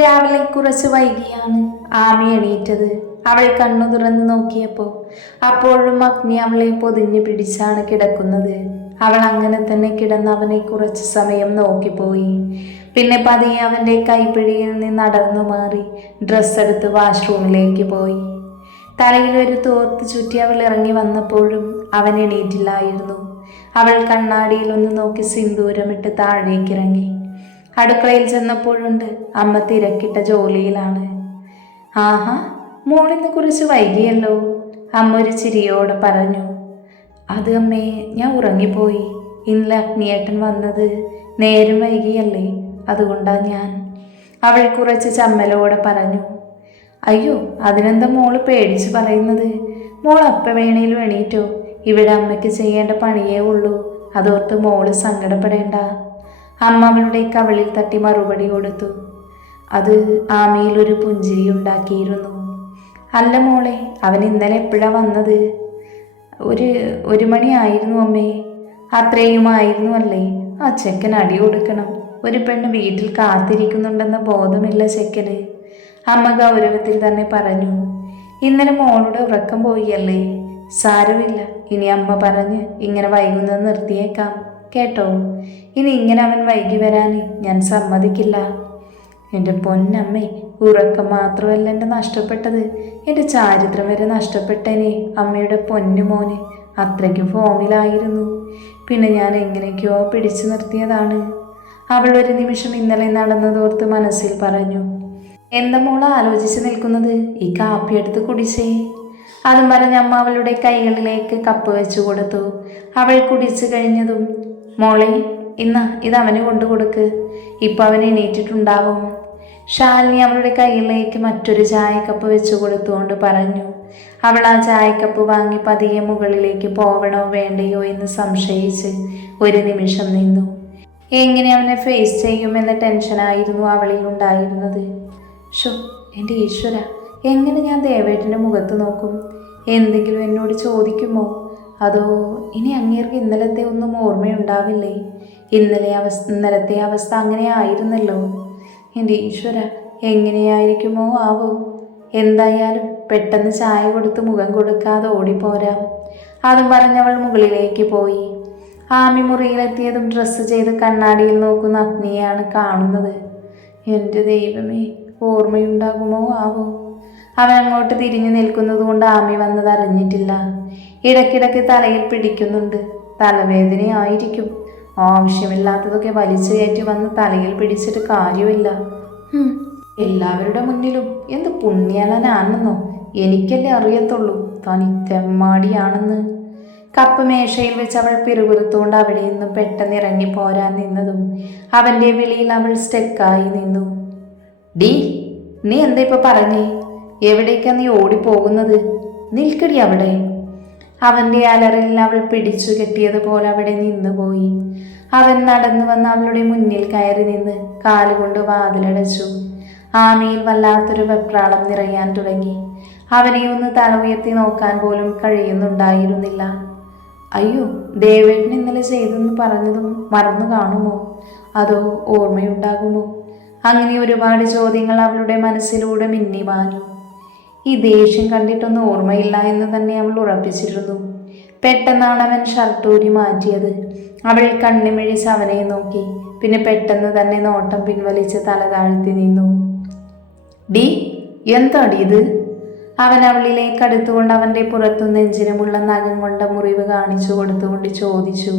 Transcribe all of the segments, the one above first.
രാവിലെ കുറച്ച് വൈകിയാണ് ആമി എണീറ്റത്. അവൾ കണ്ണു തുറന്ന് നോക്കിയപ്പോൾ അപ്പോഴും അഗ്നി അവളെ പൊതിഞ്ഞു പിടിച്ചാണ് കിടക്കുന്നത്. അവൾ അങ്ങനെ തന്നെ കിടന്ന് അവനെ കുറച്ച് സമയം നോക്കിപ്പോയി. പിന്നെ പതിയെ അവൻ്റെ കൈപ്പിടിയിൽ നിന്ന് നടന്നു മാറി ഡ്രസ്സെടുത്ത് വാഷ്റൂമിലേക്ക് പോയി. തലയിൽ ഒരു തോർത്ത് ചുറ്റി അവൾ ഇറങ്ങി വന്നപ്പോഴും അവൻ എണീറ്റില്ലായിരുന്നു. അവൾ കണ്ണാടിയിൽ ഒന്ന് നോക്കി സിന്ദൂരമിട്ട് താഴേക്കിറങ്ങി. അടുക്കളയിൽ ചെന്നപ്പോഴുണ്ട് അമ്മ തിരക്കിട്ട ജോലിയിലാണ്. ആഹാ, മോളിന്ന് കുറച്ച് വൈകിയല്ലോ, അമ്മ ഒരു ചിരിയോടെ പറഞ്ഞു. അത് അമ്മേ, ഞാൻ ഉറങ്ങിപ്പോയി. ഇന്നലെ അഗ്നിയേട്ടൻ വന്നത് നേരം വൈകിയല്ലേ, അതുകൊണ്ടാ ഞാൻ. അവൾ കുറച്ച് ചമ്മലോടെ പറഞ്ഞു. അയ്യോ, അതിനെന്താ മോള് പേടിച്ച് പറയുന്നത്? മോൾ അപ്പ വേണേലും എണീറ്റോ, ഇവിടെ അമ്മയ്ക്ക് ചെയ്യേണ്ട പണിയേ ഉള്ളൂ, അതോർത്ത് മോള് സങ്കടപ്പെടേണ്ട. അമ്മ അവളുടെ കവളിൽ തട്ടി മറുപടി കൊടുത്തു. അത് ആമയിൽ ഒരു പുഞ്ചിരി ഉണ്ടാക്കിയിരുന്നു. അല്ല മോളെ, അവൻ ഇന്നലെ എപ്പോഴാ വന്നത്? ഒരു മണിയായിരുന്നു അമ്മേ. അത്രയുമായിരുന്നു അല്ലേ? ആ ചെക്കൻ അടി കൊടുക്കണം. ഒരു പെണ്ണ് വീട്ടിൽ കാത്തിരിക്കുന്നുണ്ടെന്ന ബോധമില്ല ചെക്കന്, അമ്മ ഗൗരവത്തിൽ തന്നെ പറഞ്ഞു. ഇന്നലെ മോളുടെ ഉറക്കം പോയല്ലേ? സാരമില്ല, ഇനി അമ്മ പറഞ്ഞ് ഇങ്ങനെ വൈകുന്നത് നിർത്തിയേക്കാം കേട്ടോ. ഇനി ഇങ്ങനെ അവൻ വൈകി വരാൻ ഞാൻ സമ്മതിക്കില്ല. എൻ്റെ പൊന്നമ്മേ, ഉറക്കം മാത്രമല്ല എൻ്റെ നഷ്ടപ്പെട്ടത്, എൻ്റെ ചാരിത്രം വരെ നഷ്ടപ്പെട്ടേനെ. അമ്മയുടെ പൊന്നു മോന് അത്രയ്ക്കും ഫോമിലായിരുന്നു. പിന്നെ ഞാൻ എങ്ങനെയൊക്കെയോ പിടിച്ചു നിർത്തിയതാണ്. അവൾ ഒരു നിമിഷം ഇന്നലെ നടന്നതോർത്ത് മനസ്സിൽ പറഞ്ഞു. എന്താ മോള് ആലോചിച്ച് നിൽക്കുന്നത്? ഈ കാപ്പിയെടുത്ത് കുടിച്ചേ. അതും പറഞ്ഞ് അമ്മ അവളുടെ കൈകളിലേക്ക് കപ്പ് വെച്ചു കൊടുത്തു. അവൾ കുടിച്ചു കഴിഞ്ഞതും, മോളെ ഇത് അവന് കൊണ്ടു കൊടുക്ക്, ഇപ്പം അവൻ എണീറ്റിട്ടുണ്ടാവും. ശാലിനി അവളുടെ കൈയിലേക്ക് മറ്റൊരു ചായക്കപ്പ് വെച്ചു കൊടുത്തുകൊണ്ട് പറഞ്ഞു. അവൾ ആ ചായക്കപ്പ് വാങ്ങി പതിയെ മുകളിലേക്ക് പോവണോ വേണ്ടയോ എന്ന് സംശയിച്ച് ഒരു നിമിഷം നിന്നു. എങ്ങനെ അവനെ ഫേസ് ചെയ്യുമെന്ന ടെൻഷനായിരുന്നു അവളിൽ ഉണ്ടായിരുന്നത്. ഷോ, എൻ്റെ ഈശ്വര, എങ്ങനെ ഞാൻ ദേവേട്ടൻ്റെ മുഖത്ത് നോക്കും? എന്തെങ്കിലും എന്നോട് ചോദിക്കുമോ? അതോ ഇനി അങ്ങേർക്ക് ഇന്നലത്തെ ഒന്നും ഓർമ്മയുണ്ടാവില്ലേ? ഇന്നലത്തെ അവസ്ഥ അങ്ങനെ ആയിരുന്നല്ലോ. എൻ്റെ ഈശ്വര, എങ്ങനെയായിരിക്കുമോ ആവോ? എന്തായാലും പെട്ടെന്ന് ചായ കൊടുത്ത് മുഖം കൊടുക്കാതെ ഓടിപ്പോരാം. അതും പറഞ്ഞവൾ മുകളിലേക്ക് പോയി. ആമി മുറിയിലെത്തിയതും ഡ്രസ്സ് ചെയ്ത് കണ്ണാടിയിൽ നോക്കുന്ന അഗ്നിയെയാണ് കാണുന്നത്. എൻ്റെ ദൈവമേ, ഓർമ്മയുണ്ടാകുമോ ആവോ? അവൻ അങ്ങോട്ട് തിരിഞ്ഞു നിൽക്കുന്നത് കൊണ്ട് ആമി വന്നത് അറിഞ്ഞിട്ടില്ല. ഇടയ്ക്കിടയ്ക്ക് തലയിൽ പിടിക്കുന്നുണ്ട്. തലവേദനയായിരിക്കും. ആവശ്യമില്ലാത്തതൊക്കെ വലിച്ചു കയറ്റി വന്ന് തലയിൽ പിടിച്ചിട്ട് കാര്യമില്ല. എല്ലാവരുടെ മുന്നിലും എന്ത് പുണ്യാളനാണെന്നോ എനിക്കല്ലേ അറിയത്തുള്ളൂ തനി തെമ്മാടിയാണെന്ന്. കപ്പ് മേശയിൽ വെച്ച് അവൾ പിറുപിറുത്തുകൊണ്ട് അവിടെ നിന്നും പെട്ടെന്ന് ഇറങ്ങി പോരാൻ നിന്നതും അവൻ്റെ വിളിയിൽ അവൾ സ്റ്റെക്കായി നിന്നു. ഡീ, നീ എന്താ ഇപ്പൊ പറഞ്ഞേ? എവിടേക്കാ നീ ഓടിപ്പോകുന്നത്? നിൽക്കടി അവിടെ. അവൻ്റെ അലറിൽ അവൾ പിടിച്ചു കെട്ടിയതുപോലെ അവിടെ നിന്നുപോയി. അവൻ നടന്നു വന്ന് അവളുടെ മുന്നിൽ കയറി നിന്ന് കാലുകൊണ്ട് വാതിലടച്ചു. ആമയിൽ വല്ലാത്തൊരു വെപ്രാളം നിറയാൻ തുടങ്ങി. അവനെ ഒന്ന് തല ഉയർത്തി നോക്കാൻ പോലും കഴിയുന്നുണ്ടായിരുന്നില്ല. അയ്യോ, ദേവേട്ടൻ ഇന്നലെ ചെയ്തെന്ന് പറഞ്ഞതും മറന്നു കാണുമോ? അതോ ഓർമ്മയുണ്ടാകുമോ? അങ്ങനെ ഒരുപാട് ചോദ്യങ്ങൾ അവളുടെ മനസ്സിലൂടെ മിന്നിമാഞ്ഞു. ഈ ദേഷ്യം കണ്ടിട്ടൊന്നും ഓർമ്മയില്ല എന്ന് തന്നെ അവൾ ഉറപ്പിച്ചിരുന്നു. പെട്ടെന്നാണ് അവൻ ഷർട്ടൂരി മാറ്റിയത്. അവൾ കണ്ണിമിഴിച്ച് അവനെ നോക്കി. പിന്നെ പെട്ടെന്ന് തന്നെ നോട്ടം പിൻവലിച്ച് തല താഴ്ത്തി നിന്നു. ഡി, എന്താടി ഇത്? അവൻ അവളിലേക്ക് അടുത്തുകൊണ്ട് അവൻ്റെ പുറത്തും നെഞ്ചിനുമുള്ള നഖം കൊണ്ട മുറിവ് കാണിച്ചു കൊടുത്തുകൊണ്ട് ചോദിച്ചു.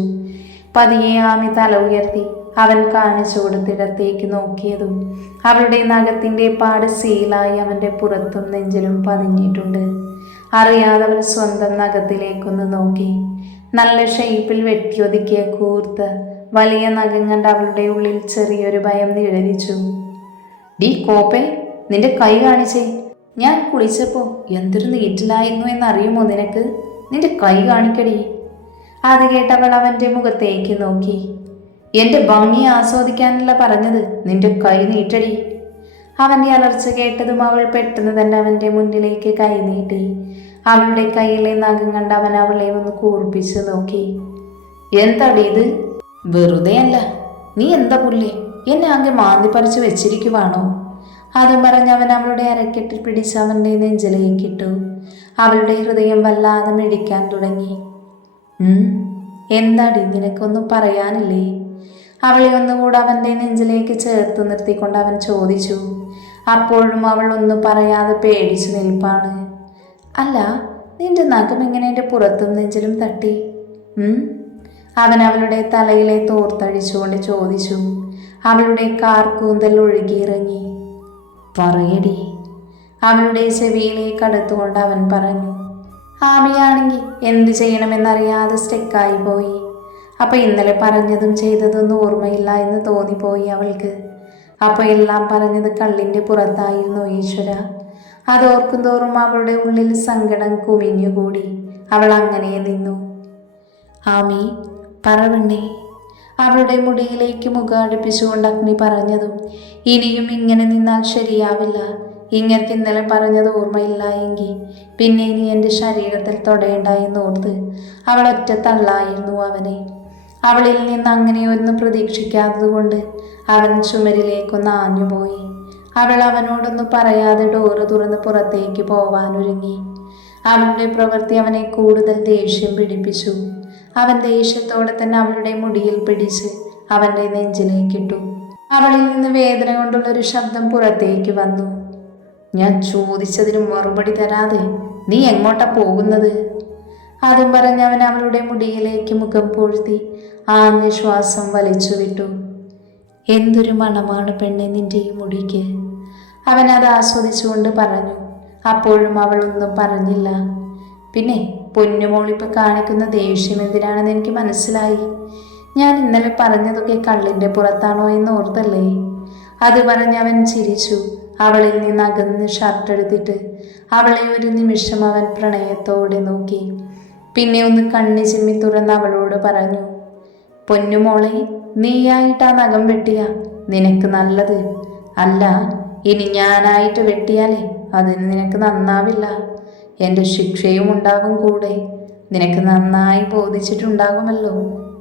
പതിയെ ആമി തല ഉയർത്തി അവൻ കാണിച്ചു കൊടുത്തിടത്തേക്ക് നോക്കിയതും അവളുടെ നഖത്തിൻ്റെ പാട് സീലായി അവൻ്റെ പുറത്തും നെഞ്ചിലും പതിഞ്ഞിട്ടുണ്ട്. അറിയാതെ അവൾ സ്വന്തം നഖത്തിലേക്കൊന്ന് നോക്കി. നല്ല ഷെയ്പ്പിൽ വെട്ടിയൊതുക്കിയ കൂർത്ത് വലിയ നഖം കണ്ട് അവളുടെ ഉള്ളിൽ ചെറിയൊരു ഭയം നിഴലിച്ചു. ഡി കോപ്പേ, നിന്റെ കൈ കാണിച്ചേ. ഞാൻ കുളിച്ചപ്പോൾ എന്തൊരു നീറ്റിലായിരുന്നു എന്നറിയുമോ നിനക്ക്? നിന്റെ കൈ കാണിക്കടി. അത് കേട്ടവൾ അവൻ്റെ മുഖത്തേക്ക് നോക്കി. എൻ്റെ ഭംഗി ആസ്വദിക്കാനല്ല പറഞ്ഞത്, നിന്റെ കൈ നീട്ടടി. അവൻ്റെ അലർച്ച കേട്ടതും അവൾ പെട്ടെന്ന് തന്നെ അവൻ്റെ മുന്നിലേക്ക് കൈ നീട്ടി. അവളുടെ കയ്യിലെ നഖം കണ്ട് അവൻ അവളെ ഒന്ന് കൂർപ്പിച്ച് നോക്കി. എന്താടി ഇത്? വെറുതെ അല്ല. നീ എന്താ പുല്ലേ, എന്നെ ആകെ മാന്തി പറിച്ച് വെച്ചിരിക്കുവാണോ? അതും പറഞ്ഞ് അവൻ അവളുടെ അരക്കെട്ടിൽ പിടിച്ച് അവൻ്റെ നെഞ്ചിലേക്കിട്ടു. അവളുടെ ഹൃദയം വല്ലാതെ മിടിക്കാൻ തുടങ്ങി. എന്താടി, നിനക്കൊന്നും പറയാനില്ലേ? അവളെ ഒന്നുകൂടെ അവൻ്റെ നെഞ്ചിലേക്ക് ചേർത്ത് നിർത്തിക്കൊണ്ട് അവൻ ചോദിച്ചു. അപ്പോഴും അവൾ ഒന്നും പറയാതെ പേടിച്ചു നിൽപ്പാണ്. അല്ല, നിന്റെ നഖം എങ്ങനെ എൻ്റെ പുറത്തും നെഞ്ചിലും തട്ടി? അവൻ അവളുടെ തലയിലെ തോർത്തഴിച്ചുകൊണ്ട് ചോദിച്ചു. അവളുടെ കാർക്കൂന്തൽ ഒഴുകിയിറങ്ങി. പറയടി, അവളുടെ ചെവിയിലേക്ക് അടുത്തുകൊണ്ട് അവൻ പറഞ്ഞു. ആമിയാണെങ്കിൽ എന്ത് ചെയ്യണമെന്നറിയാതെ സ്റ്റെക്കായി പോയി. അപ്പൊ ഇന്നലെ പറഞ്ഞതും ചെയ്തതൊന്നും ഓർമ്മയില്ല എന്ന് തോന്നിപ്പോയി അവൾക്ക്. അപ്പൊ എല്ലാം പറഞ്ഞത് കള്ളിൻ്റെ പുറത്തായിരുന്നു ഈശ്വര. അതോർക്കും തോറും അവളുടെ ഉള്ളിൽ സങ്കടം കുമിഞ്ഞുകൂടി. അവൾ അങ്ങനെ നിന്നു. ആമി, പറവണ്ണേ. അവളുടെ മുടിയിലേക്ക് മുഖം അടുപ്പിച്ചുകൊണ്ട് അഗ്നി പറഞ്ഞതും, ഇനിയും ഇങ്ങനെ നിന്നാൽ ശരിയാവില്ല. ഇങ്ങർക്ക് ഇന്നലെ പറഞ്ഞത് ഓർമ്മയില്ല എങ്കിൽ പിന്നെ ഇനി എൻ്റെ ശരീരത്തിൽ തൊടേണ്ട എന്നോർത്ത് അവൾ ഒറ്റ തള്ളായിരുന്നു അവനെ. അവളിൽ നിന്ന് അങ്ങനെയൊന്നും പ്രതീക്ഷിക്കാത്തതുകൊണ്ട് അവൻ ചുമരിലേക്കൊന്ന് ആഞ്ഞുപോയി. അവൾ അവനോടൊന്നും പറയാതെ ഡോറ് തുറന്ന് പുറത്തേക്ക് പോവാനൊരുങ്ങി. അവളുടെ പ്രവൃത്തി അവനെ കൂടുതൽ ദേഷ്യം പിടിപ്പിച്ചു. അവൻ ദേഷ്യത്തോടെ തന്നെ അവളുടെ മുടിയിൽ പിടിച്ച് അവൻ്റെ നെഞ്ചിലേക്കിട്ടു. അവളിൽ നിന്ന് വേദന കൊണ്ടുള്ളൊരു ശബ്ദം പുറത്തേക്ക് വന്നു. ഞാൻ ചോദിച്ചതിന് മറുപടി തരാതെ നീ എങ്ങോട്ടാ പോകുന്നത്? അതും പറഞ്ഞ് അവൻ അവളുടെ മുടിയിലേക്ക് മുഖം പൂഴ്ത്തി ആഞ്ഞ ശ്വാസം വലിച്ചു വിട്ടു. എന്തൊരു മണമാണ് പെണ്ണെ നിന്റെ ഈ മുടിക്ക്, അവൻ അത് ആസ്വദിച്ചുകൊണ്ട് പറഞ്ഞു. അപ്പോഴും അവൾ ഒന്നും പറഞ്ഞില്ല. പിന്നെ പൊന്നുമോളിപ്പോൾ കാണിക്കുന്ന ദേഷ്യം എന്തിനാണെന്ന് എനിക്ക് മനസ്സിലായി. ഞാൻ ഇന്നലെ പറഞ്ഞതൊക്കെ കള്ളിൻ്റെ പുറത്താണോ എന്ന് ഓർത്തല്ലേ? അത് പറഞ്ഞ് അവൻ ചിരിച്ചു. അവളിൽ നിന്ന് അകന്ന് ഷർട്ടെടുത്തിട്ട് അവളെ ഒരു നിമിഷം അവൻ പ്രണയത്തോടെ നോക്കി. പിന്നെ ഒന്ന് കണ്ണി ചിമ്മി തുറന്ന് അവളോട് പറഞ്ഞു. പൊന്നുമോളെ, നീയായിട്ട് ആ നഖം വെട്ടിയ നിനക്ക് നല്ലത്. അല്ല, ഇനി ഞാനായിട്ട് വെട്ടിയാലേ അതിന് നിനക്ക് നന്നാവില്ല. എൻ്റെ ശിക്ഷയും ഉണ്ടാകും കൂടെ. നിനക്ക് നന്നായി ബോധിച്ചിട്ടുണ്ടാകുമല്ലോ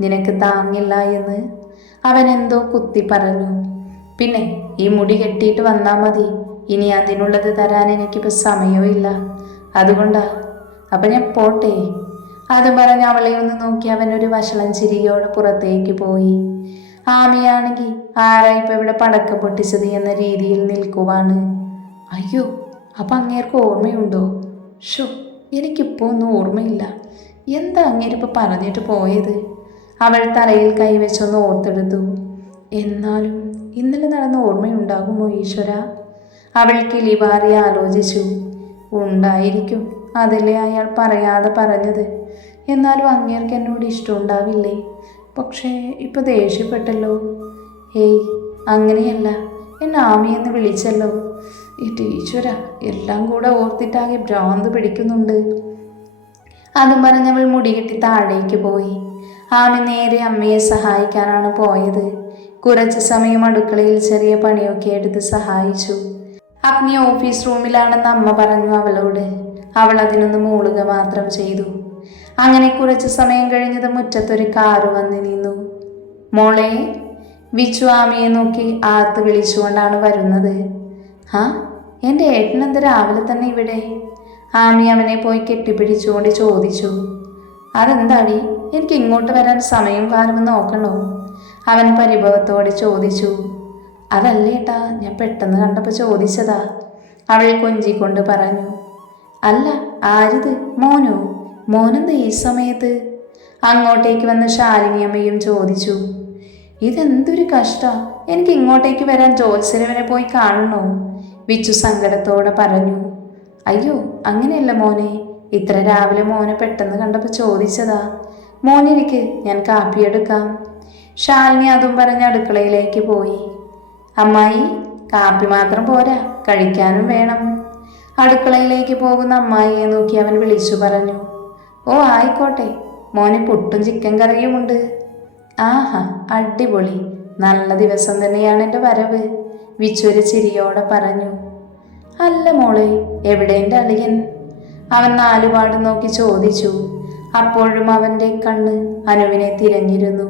നിനക്ക് താങ്ങില്ല എന്ന്. അവൻ എന്തോ കുത്തി പറഞ്ഞു. പിന്നെ ഈ മുടി കെട്ടിയിട്ട് വന്നാൽ മതി. ഇനി അതിനുള്ളത് തരാൻ എനിക്കിപ്പോൾ സമയവും ഇല്ല. അതുകൊണ്ടാ. അപ്പം ഞാൻ പോട്ടെ. അത് പറഞ്ഞ് അവളെ ഒന്ന് നോക്കി അവൻ ഒരു വഷളം ചിരിയോടെ പുറത്തേക്ക് പോയി. ആമിയാണെങ്കിൽ ആരാ ഇപ്പം ഇവിടെ പടക്ക പൊട്ടിച്ചത് എന്ന രീതിയിൽ നിൽക്കുവാണ്. അയ്യോ, അപ്പം അങ്ങേർക്ക് ഓർമ്മയുണ്ടോ? ഷോ, എനിക്കിപ്പോൾ ഒന്നും ഓർമ്മയില്ല. എന്താ അങ്ങേരിപ്പോൾ പറഞ്ഞിട്ട് പോയത്? അവൾ തലയിൽ കൈവച്ചൊന്ന് ഓർത്തെടുത്തു. എന്നാലും ഇന്നലെ നടന്ന ഓർമ്മയുണ്ടാകുമോ ഈശ്വര? അവൾ കിളിവാറി ആലോചിച്ചു. ഉണ്ടായിരിക്കും, അതല്ലേ അയാൾ പറയാതെ പറഞ്ഞത്. എന്നാലും അങ്ങേർക്ക് എന്നോട് ഇഷ്ടമുണ്ടാവില്ലേ? പക്ഷേ ഇപ്പോൾ ദേഷ്യപ്പെട്ടല്ലോ. ഏയ്, അങ്ങനെയല്ല, എന്നെ ആമിയെന്ന് വിളിച്ചല്ലോ. ഈ ടീച്ചര എല്ലാം കൂടെ ഓർത്തിട്ടാകെ ഭ്രാന്ത് പിടിക്കുന്നുണ്ട്. അതും പറഞ്ഞവൾ മുടികെട്ടി താഴേക്ക് പോയി. ആമി നേരെ അമ്മയെ സഹായിക്കാനാണ് പോയത്. കുറച്ച് സമയം അടുക്കളയിൽ ചെറിയ പണിയൊക്കെ എടുത്ത് സഹായിച്ചു. അഗ്നി ഓഫീസ് റൂമിലാണെന്ന് അമ്മ പറഞ്ഞു അവളോട്. അവൾ അതിനൊന്ന് മൂളുക മാത്രം ചെയ്തു. അങ്ങനെ കുറച്ച് സമയം കഴിഞ്ഞത് മുറ്റത്തൊരു കാറ് വന്ന് നിന്നു. മോളെ, വിച്ചു ആമിയെ നോക്കി ആർത്ത് വിളിച്ചുകൊണ്ടാണ് വരുന്നത്. ആ, എൻ്റെ ഏട്ടനെന്ത് രാവിലെ തന്നെ ഇവിടെ? ആമി അവനെ പോയി കെട്ടിപ്പിടിച്ചുകൊണ്ട് ചോദിച്ചു. അതെന്താടി, എനിക്ക് ഇങ്ങോട്ട് വരാൻ സമയം കാലം നോക്കണോ? അവൻ പരിഭവത്തോടെ ചോദിച്ചു. അതല്ലേട്ടാ, ഞാൻ പെട്ടെന്ന് കണ്ടപ്പോൾ ചോദിച്ചതാ, അവൾ കൊഞ്ചിക്കൊണ്ട് പറഞ്ഞു. അല്ല, ആരിത്? മോനോ? മോനെന്ത് ഈ സമയത്ത്? അങ്ങോട്ടേക്ക് വന്ന് ശാലിനി അമ്മയും ചോദിച്ചു. ഇതെന്തൊരു കഷ്ട, എനിക്ക് ഇങ്ങോട്ടേക്ക് വരാൻ ജോത്സ്യരവനെ പോയി കാണണോ? വിച്ചു സങ്കടത്തോടെ പറഞ്ഞു. അയ്യോ, അങ്ങനെയല്ല മോനെ, ഇത്ര രാവിലെ മോനെ പെട്ടെന്ന് കണ്ടപ്പോൾ ചോദിച്ചതാ. മോനിരിക്ക്, ഞാൻ കാപ്പിയെടുക്കാം. ശാലിനി അതും പറഞ്ഞ് അടുക്കളയിലേക്ക് പോയി. അമ്മായി, കാപ്പി മാത്രം പോരാ, കഴിക്കാനും വേണം. അടുക്കളയിലേക്ക് പോകുന്ന അമ്മായിയെ നോക്കി അവൻ വിളിച്ചു പറഞ്ഞു. ഓ ആയിക്കോട്ടെ, മോന് പുട്ടും ചിക്കൻ കറിയുമുണ്ട്. ആഹാ, അടിപൊളി, നല്ല ദിവസം തന്നെയാണ് എൻ്റെ വരവ്, വിച്ചൊരു ചിരിയോടെ പറഞ്ഞു. അല്ല മോളെ, എവിടെ എൻ്റെ അളിയൻ? അവൻ നാലുപാട് നോക്കി ചോദിച്ചു. അപ്പോഴും അവൻ്റെ കണ്ണ് അനുവിനെ തിരഞ്ഞിരുന്നു.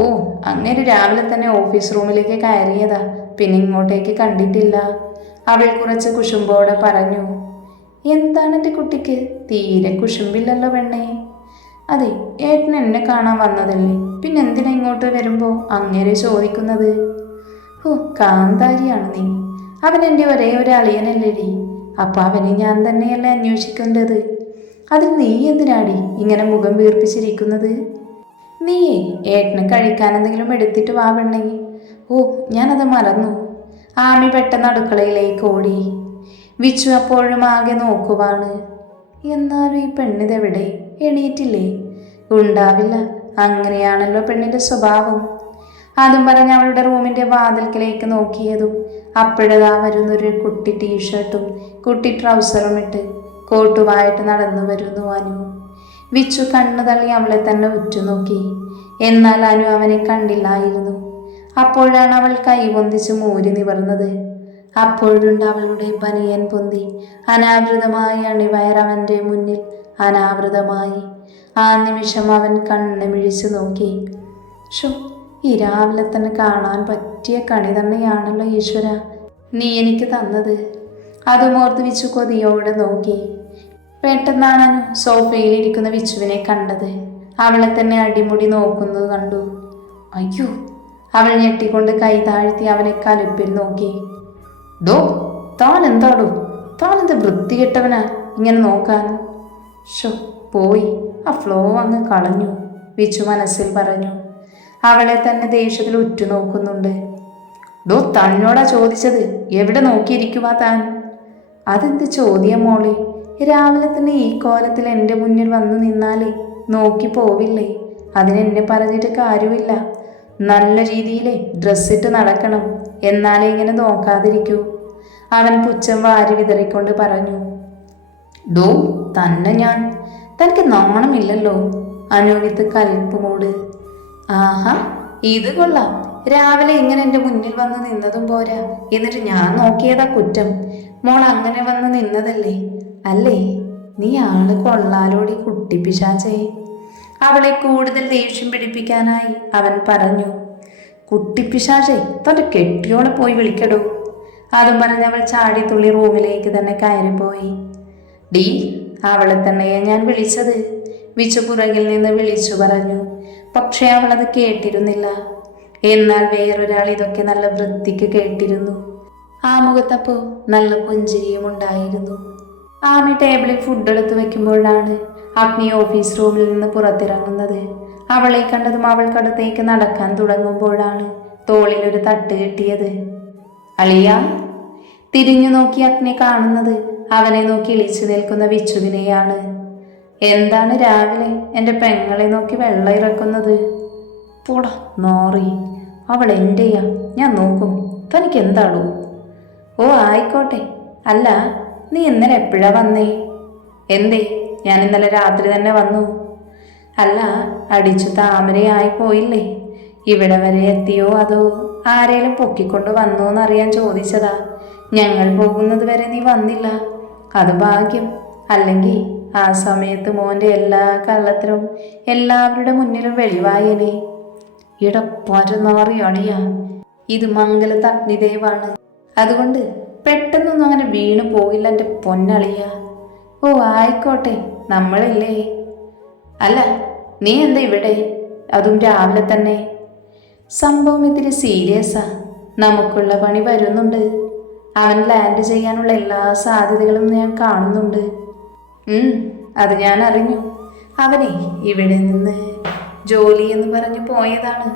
ഓ, അങ്ങനെ രാവിലെ തന്നെ ഓഫീസ് റൂമിലേക്ക് കയറിയതാ, പിന്നെ ഇങ്ങോട്ടേക്ക് കണ്ടിട്ടില്ല. അവൾ കുറച്ച് കുശുമ്പോടെ പറഞ്ഞു. എന്താണ് എൻ്റെ കുട്ടിക്ക്? തീരെ കുശുമ്പില്ലല്ലോ പെണ്ണേ. അതെ, ഏട്ടൻ എന്നെ കാണാൻ വന്നതല്ലേ, പിന്നെ എന്തിനാ ഇങ്ങോട്ട് വരുമ്പോൾ അങ്ങേരെ ചോദിക്കുന്നത്? ഓ, കാന്താരിയാണ് നീ. അവൻ എൻ്റെ ഒരേ ഒരു അളിയനല്ലേടി. അപ്പം അവനെ ഞാൻ തന്നെയല്ലേ അന്വേഷിക്കേണ്ടത്. അതിൽ നീ എന്തിനാടി ഇങ്ങനെ മുഖം വീർപ്പിച്ചിരിക്കുന്നത്? നീയേ ഏട്ടന് കഴിക്കാൻ എന്തെങ്കിലും എടുത്തിട്ട് വാ പെണ്ണേ. ഓ, ഞാനത് മറന്നു. ആമി പെട്ടെന്ന് അടുക്കളയിലേക്ക് ഓടി. വിച്ചു അപ്പോഴും ആകെ നോക്കുവാണ്. എന്നാലും ഈ പെണ്ണിതെവിടെ? എണീറ്റില്ലേ? ഉണ്ടാവില്ല, അങ്ങനെയാണല്ലോ പെണ്ണിന്റെ സ്വഭാവം. അതും പറഞ്ഞ് അവളുടെ റൂമിന്റെ വാതിൽക്കിലേക്ക് നോക്കിയതും അപ്പോഴതാ വരുന്നൊരു കുട്ടി ടീഷർട്ടും കുട്ടി ട്രൗസറും ഇട്ട് കോട്ടുമായിട്ട് നടന്നു വരുന്നു അനു. വിച്ചു കണ്ണു തള്ളി അവളെ തന്നെ ഉറ്റുനോക്കി. എന്നാൽ അനു അവനെ കണ്ടില്ലായിരുന്നു. അപ്പോഴാണ് അവൾ കൈ പൊന്തിച്ച് മൂരി നിവർന്നത്. അപ്പോഴുണ്ട് അവളുടെ ബനിയൻ പൊന്തി അനാവൃതമായി അണിവയറവൻ്റെ മുന്നിൽ അനാവൃതമായി. ആ നിമിഷം അവൻ കണ്ണ് മിഴിച്ചു നോക്കി. ഷോ, ഈ രാവിലെ തന്നെ കാണാൻ പറ്റിയ കണി തന്നെയാണല്ലോ ഈശ്വര നീ എനിക്ക് തന്നത്. അതുമോർത്ത് വിച്ചു കൊതിയോടെ നോക്കി. പെട്ടെന്നാണ് അനു സോഫയിൽ ഇരിക്കുന്ന വിച്ചുവിനെ കണ്ടത്. അവളെ തന്നെ അടിമുടി നോക്കുന്നത് കണ്ടു. അയ്യോ! അവൾ ഞെട്ടിക്കൊണ്ട് കൈ താഴ്ത്തി അവനെ കലുപ്പിൽ നോക്കി. ഡോ, താൻ എന്താടോ? താൻ എന്ത് വൃത്തികെട്ടവനാ ഇങ്ങനെ നോക്കാൻ? ഷോ, പോയി, ആ ഫ്ലോ അങ്ങ് കളഞ്ഞു, വിച്ചു മനസ്സിൽ പറഞ്ഞു. അവളെ തന്നെ ദേഷ്യത്തിൽ ഉറ്റുനോക്കുന്നുണ്ട്. ഡോ, തന്നോടാ ചോദിച്ചത്, എവിടെ നോക്കിയിരിക്കുവാ താൻ? അതെന്ത് ചോദ്യം മോളെ? രാവിലെ തന്നെ ഈ കോലത്തിൽ എൻ്റെ മുന്നിൽ വന്നു നിന്നാലേ നോക്കി പോവില്ലേ? അതിനെന്നെ പറഞ്ഞിട്ട് കാര്യമില്ല. നല്ല രീതിയിൽ ഡ്രസ്സിട്ട് നടക്കണം, എന്നാലേ ഇങ്ങനെ നോക്കാതിരിക്കൂ. അവൻ പുച്ഛം വാരി വിതറിക്കൊണ്ട് പറഞ്ഞു. ഡോ, തന്നെ ഞാൻ. തനിക്ക് നാണമില്ലല്ലോ? അനുവിത്ത് കലിപ്പ് മൂട്. ആഹാ, ഇത് കൊള്ളാം. രാവിലെ ഇങ്ങനെ എൻ്റെ മുന്നിൽ വന്ന് നിന്നതും പോരാ, എന്നിട്ട് ഞാൻ നോക്കിയതാ കുറ്റം. മോൾ അങ്ങനെ വന്ന് നിന്നതല്ലേ? അല്ലേ? നീ ആള് കൊള്ളാലോടി കുട്ടിപ്പിശാചേ. അവളെ കൂടുതൽ ദേഷ്യം പിടിപ്പിക്കാനായി അവൻ പറഞ്ഞു. കുട്ടിപ്പിശാചേ, തൻ്റെ കെട്ടിയോളെ പോയി വിളിക്കടോ. അതും പറഞ്ഞ് അവൾ ചാടിത്തുള്ളി റൂമിലേക്ക് തന്നെ കയറിപ്പോയി. ഡീ, അവളെ തന്നെയാ ഞാൻ വിളിച്ചത്, വിച്ചു പുറകിൽ നിന്ന് വിളിച്ചു പറഞ്ഞു. പക്ഷെ അവളത് കേട്ടിരുന്നില്ല. എന്നാൽ വേറൊരാൾ ഇതൊക്കെ നല്ല വൃത്തിക്ക് കേട്ടിരുന്നു. ആ മുഖത്തപ്പോ നല്ല പുഞ്ചിരിയും ഉണ്ടായിരുന്നു. ആമി ടേബിളിൽ ഫുഡ് എടുത്ത് വെക്കുമ്പോഴാണ് അഗ്നി ഓഫീസ് റൂമിൽ നിന്ന് പുറത്തിറങ്ങുന്നത്. അവളെ കണ്ടതും അവൾക്കടുത്തേക്ക് നടക്കാൻ തുടങ്ങുമ്പോഴാണ് തോളിൽ ഒരു തട്ട് കിട്ടിയത്. അളിയ. തിരിഞ്ഞു നോക്കി അഗ്നി കാണുന്നത് അവനെ നോക്കി ഇളിച്ചു നിൽക്കുന്ന വിച്ചുവിനെയാണ്. എന്താണ് രാവിലെ എൻ്റെ പെങ്ങളെ നോക്കി വെള്ളം ഇറക്കുന്നത്? പോടാ നോറി, അവൾ എൻ്റെയാ, ഞാൻ നോക്കും. തനിക്ക് എന്താടൂ? ഓ, ആയിക്കോട്ടെ. അല്ല, നീ ഇന്നലെ എപ്പോഴാ വന്നേ? എന്തേ? ഞാൻ ഇന്നലെ രാത്രി തന്നെ വന്നു. അല്ല, അടിച്ചു താമരയായി പോയില്ലേ? ഇവിടെ വരെ എത്തിയോ അതോ ആരേലും പൊക്കിക്കൊണ്ട് വന്നോ എന്നറിയാൻ ചോദിച്ചതാ. ഞങ്ങൾ പോകുന്നത് വരെ നീ വന്നില്ല, അത് ഭാഗ്യം. അല്ലെങ്കിൽ ആ സമയത്ത് മോൻ്റെ എല്ലാ കള്ളത്തിനും എല്ലാവരുടെ മുന്നിലും വെളിവായനെ. ഇടപ്പരുന്നറിയണിയാ, ഇത് മംഗലത്ത് അഗ്നിദേവാണ്. അതുകൊണ്ട് പെട്ടെന്നൊന്നും അങ്ങനെ വീണു പോയില്ല എൻ്റെ പൊന്നളിയ. ഓ, ആയിക്കോട്ടെ, നമ്മളില്ലേ. അല്ല, നീ എന്താ ഇവിടെ, അതും രാവിലെ തന്നെ? സംഭവം ഇത്തിരി സീരിയസാ. നമുക്കുള്ള പണി വരുന്നുണ്ട്. അവൻ ലാൻഡ് ചെയ്യാനുള്ള എല്ലാ സാധ്യതകളും ഞാൻ കാണുന്നുണ്ട്. അത് ഞാൻ അറിഞ്ഞു. അവനെ ഇവിടെ നിന്ന് ജോലി എന്ന് പറഞ്ഞു പോയതാണ്.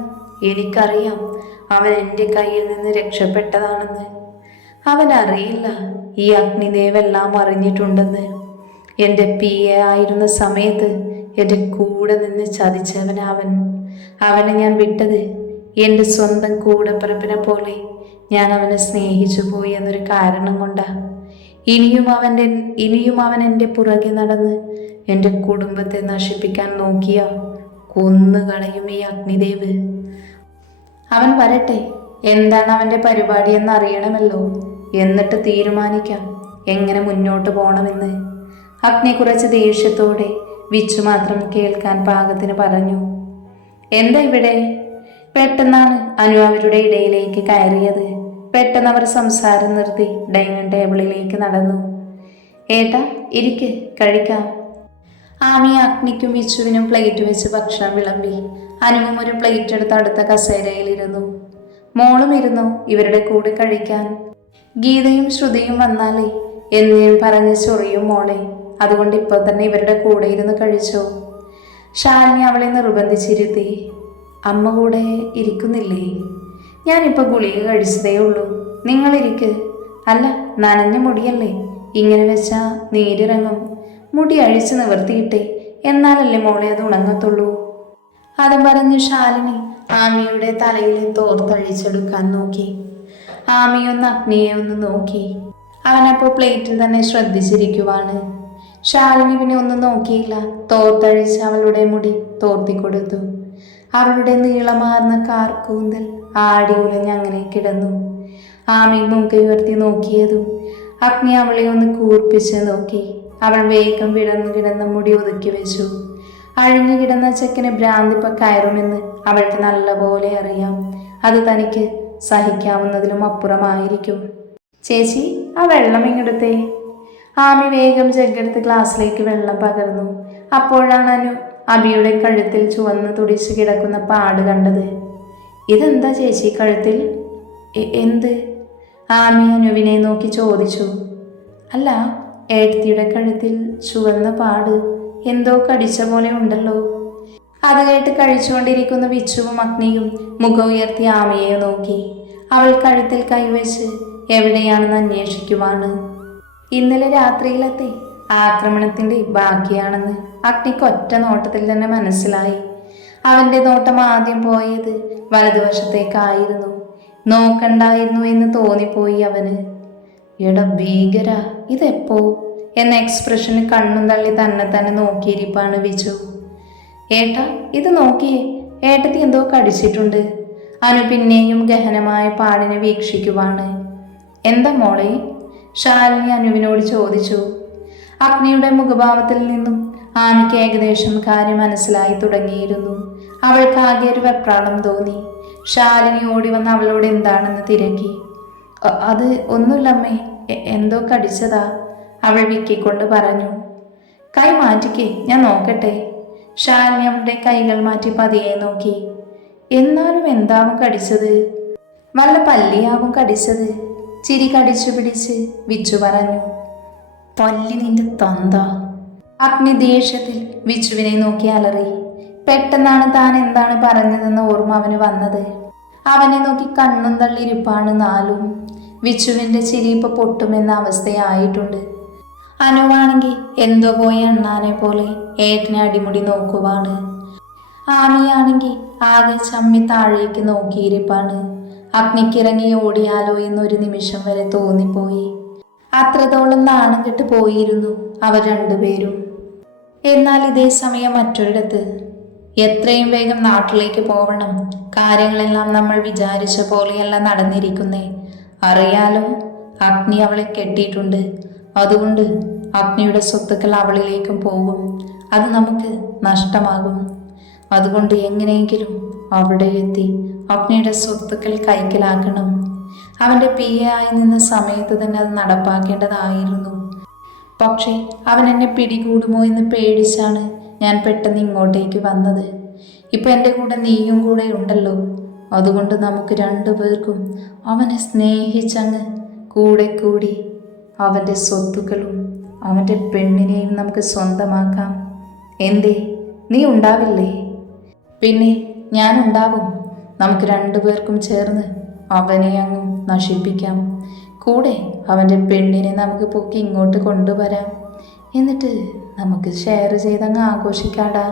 എനിക്കറിയാം അവൻ എൻ്റെ കയ്യിൽ നിന്ന് രക്ഷപ്പെട്ടതാണെന്ന്. അവനറിയില്ല ഈ അഗ്നിദേവെല്ലാം അറിഞ്ഞിട്ടുണ്ടെന്ന്. എൻ്റെ PA ആയിരുന്ന സമയത്ത് എൻ്റെ കൂടെ നിന്ന് ചതിച്ചവൻ അവൻ. അവനെ ഞാൻ വിട്ടത് എൻ്റെ സ്വന്തം കൂടപ്പിറപ്പിനെ പോലെ ഞാൻ അവനെ സ്നേഹിച്ചു പോയി എന്നൊരു കാരണം കൊണ്ടാ. ഇനിയും അവൻ എൻ്റെ പുറകെ നടന്ന് എൻ്റെ കുടുംബത്തെ നശിപ്പിക്കാൻ നോക്കിയ കൊന്നുകളയും ഈ അഗ്നിദേവ്. അവൻ വരട്ടെ, എന്താണ് അവൻ്റെ പരിപാടി എന്നറിയണമല്ലോ. എന്നിട്ട് തീരുമാനിക്കാം എങ്ങനെ മുന്നോട്ട് പോകണമെന്ന്. അഗ്നി കുറച്ച് ദേഷ്യത്തോടെ വിച്ചു മാത്രം കേൾക്കാൻ പാകത്തിന് പറഞ്ഞു. എന്താ ഇവിടെ? പെട്ടെന്നാണ് അനു അവരുടെ ഇടയിലേക്ക് കയറിയത്. പെട്ടെന്ന് അവർ സംസാരം നിർത്തി ഡൈനിങ് ടേബിളിലേക്ക് നടന്നു. ഏട്ടാ ഇരിക്ക്, കഴിക്കാം. ആമി അഗ്നിക്കും വിച്ചുവിനും പ്ലേറ്റ് വെച്ച് ഭക്ഷണം വിളമ്പി. അനുവും ഒരു പ്ലേറ്റ് എടുത്ത് അടുത്ത കസേരയിലിരുന്നു. മോളും ഇരുന്നു ഇവരുടെ കൂടെ കഴിക്കാൻ. ഗീതയും ശ്രുതിയും വന്നാലേ എന്നും പറഞ്ഞ് ചൊറിയും മോളെ, അതുകൊണ്ട് ഇപ്പോൾ തന്നെ ഇവരുടെ കൂടെ ഇരുന്ന് കഴിച്ചോ. ശാലിനി അവളെ നിർബന്ധിച്ചിരുത്തി. അമ്മ കൂടെ ഇരിക്കുന്നില്ലേ? ഞാനിപ്പോൾ ഗുളിക കഴിച്ചതേ ഉള്ളൂ, നിങ്ങളിരിക്ക്. അല്ല, നനഞ്ഞ മുടിയല്ലേ, ഇങ്ങനെ വെച്ചാ നീരിറങ്ങും. മുടി അഴിച്ച് നിവർത്തിയിട്ടേ, എന്നാലല്ലേ മോളെ അത് ഉണങ്ങത്തുള്ളൂ. അതും പറഞ്ഞ് ശാലിനി ആമിയുടെ തലയിൽ തോർത്തഴിച്ചെടുക്കാൻ നോക്കി. ആമിയൊന്ന് അഗ്നിയെ ഒന്ന് നോക്കി. അവനപ്പോൾ പ്ലേറ്റിൽ തന്നെ ശ്രദ്ധിച്ചിരിക്കുവാണ്. ശാലിനി പിന്നെ ഒന്നും നോക്കിയില്ല. തോർത്തഴിച്ച് അവളുടെ മുടി തോർത്തിക്കൊടുത്തു. അവളുടെ നീളമാർന്ന കാർക്കൂന്തൽ ആടി ഉലഞ്ഞങ്ങനെ കിടന്നു. ആമി മുൻകൈ നോക്കിയതും അഗ്നി അവളെ ഒന്ന് കൂർപ്പിച്ച് നോക്കി. അവൾ വേഗം വിടർന്നു കിടന്ന മുടി ഒതുക്കി വെച്ചു. അഴിഞ്ഞു കിടന്ന ചെക്കന് ഭ്രാന്തിപ്പ കയറുമെന്ന് അവൾക്ക് നല്ലപോലെ അറിയാം. അത് തനിക്ക് സഹിക്കാവുന്നതിലും അപ്പുറമായിരിക്കും. ചേച്ചി, ആ വെള്ളം ഇങ്ങെടുത്തേ. ആമി വേഗം ജഗ്ഗെടുത്ത് ഗ്ലാസ്സിലേക്ക് വെള്ളം പകർന്നു. അപ്പോഴാണ് അനു അബിയുടെ കഴുത്തിൽ ചുവന്ന് തുടിച്ച് കിടക്കുന്ന പാട് കണ്ടത്. ഇതെന്താ ചേച്ചി കഴുത്തിൽ? എന്ത്? ആമി അനുവിനെ നോക്കി ചോദിച്ചു. അല്ല, ഏടത്തിയുടെ കഴുത്തിൽ ചുവന്ന പാട് എന്തോ കടിച്ച പോലെ ഉണ്ടല്ലോ. അത് കേട്ട് കഴിച്ചുകൊണ്ടിരിക്കുന്ന വിച്ചുവും അഗ്നിയും മുഖം ഉയർത്തി ആമയെ നോക്കി. അവൾ കഴുത്തിൽ കൈവച്ച് എവിടെയാണെന്ന് അന്വേഷിക്കുവാണ്. ഇന്നലെ രാത്രിയിലത്തെ ആക്രമണത്തിന്റെ ബാക്കിയാണെന്ന് അഗ്നിക്ക് ഒറ്റ നോട്ടത്തിൽ തന്നെ മനസ്സിലായി. അവന്റെ നോട്ടം ആദ്യം പോയത് വലതുവശത്തേക്കായിരുന്നു. നോക്കണ്ടായിരുന്നു എന്ന് തോന്നിപ്പോയി അവന്. എടാ ഭീകര, ഇതെപ്പോ എന്ന എക്സ്പ്രഷന് കണ്ണും തള്ളി തന്നെ നോക്കിയിരിപ്പാണ് വിച്ചു. ഏട്ടാ ഇത് നോക്കിയേ, ഏട്ടത്തി എന്തോ കടിച്ചിട്ടുണ്ട്. അനു പിന്നെയും ഗഹനമായ പാടിനെ വീക്ഷിക്കുവാണ്. എന്താ മോളെ? ശാലിനി അനുവിനോട് ചോദിച്ചു. അഗ്നിയുടെ മുഖഭാവത്തിൽ നിന്നും ആമിക്ക് ഏകദേശം കാര്യം മനസ്സിലായി തുടങ്ങിയിരുന്നു. അവൾക്കാകെ ഒരു വെപ്രാളം തോന്നി. ശാലിനി ഓടി വന്ന് അവളോട് എന്താണെന്ന് തിരക്കി. അത് ഒന്നുമില്ലമ്മേ, എന്തോ കടിച്ചതാ, അവൾ വിക്കിക്കൊണ്ട് പറഞ്ഞു. കൈ മാറ്റിക്കേ, ഞാൻ നോക്കട്ടെ. ശാലിനി അവളുടെ കൈകൾ മാറ്റി പതിയെ നോക്കി. എന്നാലും എന്താവും കടിച്ചത്? വല്ല പല്ലിയാവും കടിച്ചത്. ചിരി കടിച്ചു പിടിച്ച് വിച്ചു പറഞ്ഞു. പല്ലി നിന്റെ തന്ത. അഗ്നി ദേഷ്യത്തിൽ വിച്ചുവിനെ നോക്കി അലറി. പെട്ടെന്നാണ് താൻ എന്താണ് പറഞ്ഞതെന്ന ഓർമ്മ അവന് വന്നത്. അവനെ നോക്കി കണ്ണും തള്ളിയിരിപ്പാണ് നാലും. വിച്ചുവിൻ്റെ ചിരി ഇപ്പൊ പൊട്ടുമെന്ന അവസ്ഥയായിട്ടുണ്ട്. അനുവാണെങ്കിൽ എന്തോ പോയ എണ്ണാനെ പോലെ ഏട്ടനെ അടിമുടി നോക്കുവാണ്. ആമിയാണെങ്കിൽ ആകെ ചമ്മി താഴേക്ക് നോക്കിയിരിപ്പാണ്. അഗ്നിക്കിറങ്ങി ഓടിയാലോ എന്നൊരു നിമിഷം വരെ തോന്നിപ്പോയി. അത്രത്തോളം നാണം കെട്ട് പോയിരുന്നു അവർ രണ്ടുപേരും. എന്നാൽ ഇതേ സമയം മറ്റൊരിടത്ത്. എത്രയും വേഗം നാട്ടിലേക്ക് പോവണം. കാര്യങ്ങളെല്ലാം നമ്മൾ വിചാരിച്ച പോലെയല്ല നടന്നിരിക്കുന്നേ. അറിയാലോ, അഗ്നി അവളെ കെട്ടിയിട്ടുണ്ട്. അതുകൊണ്ട് അഗ്നിയുടെ സ്വത്തുക്കൾ അവളിലേക്കും പോകും. അത് നമുക്ക് നഷ്ടമാകും. അതുകൊണ്ട് എങ്ങനെയെങ്കിലും അവിടെ എത്തി അഗ്നിയുടെ സ്വത്തുക്കൾ കൈക്കലാക്കണം. അവൻ്റെ PA ആയി നിന്ന സമയത്ത് തന്നെ അത് നടപ്പാക്കേണ്ടതായിരുന്നു. പക്ഷേ അവൻ എന്നെ പിടികൂടുമോ എന്ന് പേടിച്ചാണ് ഞാൻ പെട്ടെന്ന് ഇങ്ങോട്ടേക്ക് വന്നത്. ഇപ്പം എൻ്റെ കൂടെ നീയും കൂടെ ഉണ്ടല്ലോ. അതുകൊണ്ട് നമുക്ക് രണ്ടുപേർക്കും അവനെ സ്നേഹിച്ചങ്ങ് കൂടെ കൂടി അവൻ്റെ സ്വത്തുക്കളും അവൻ്റെ പെണ്ണിനെയും നമുക്ക് സ്വന്തമാക്കാം. എന്തേ, നീ ഉണ്ടാവില്ലേ? പിന്നെ ഞാനുണ്ടാവും. നമുക്ക് രണ്ടുപേർക്കും ചേർന്ന് അവനെ അങ്ങ് നശിപ്പിക്കാം. കൂടെ അവൻ്റെ പെണ്ണിനെ നമുക്ക് പൊക്കി ഇങ്ങോട്ട് കൊണ്ടുവരാം. എന്നിട്ട് നമുക്ക് ഷെയർ ചെയ്തങ്ങ് ആഘോഷിക്കാടാ.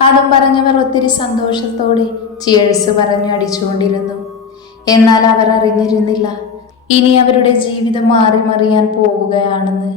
അതും പറഞ്ഞവർ ഒത്തിരി സന്തോഷത്തോടെ ചിയേഴ്സ് പറഞ്ഞു അടിച്ചുകൊണ്ടിരുന്നു. എന്നാൽ അവർ അറിഞ്ഞിരുന്നില്ല ഇനി അവരുടെ ജീവിതം മാറി മറിയാൻ പോവുകയാണെന്ന്.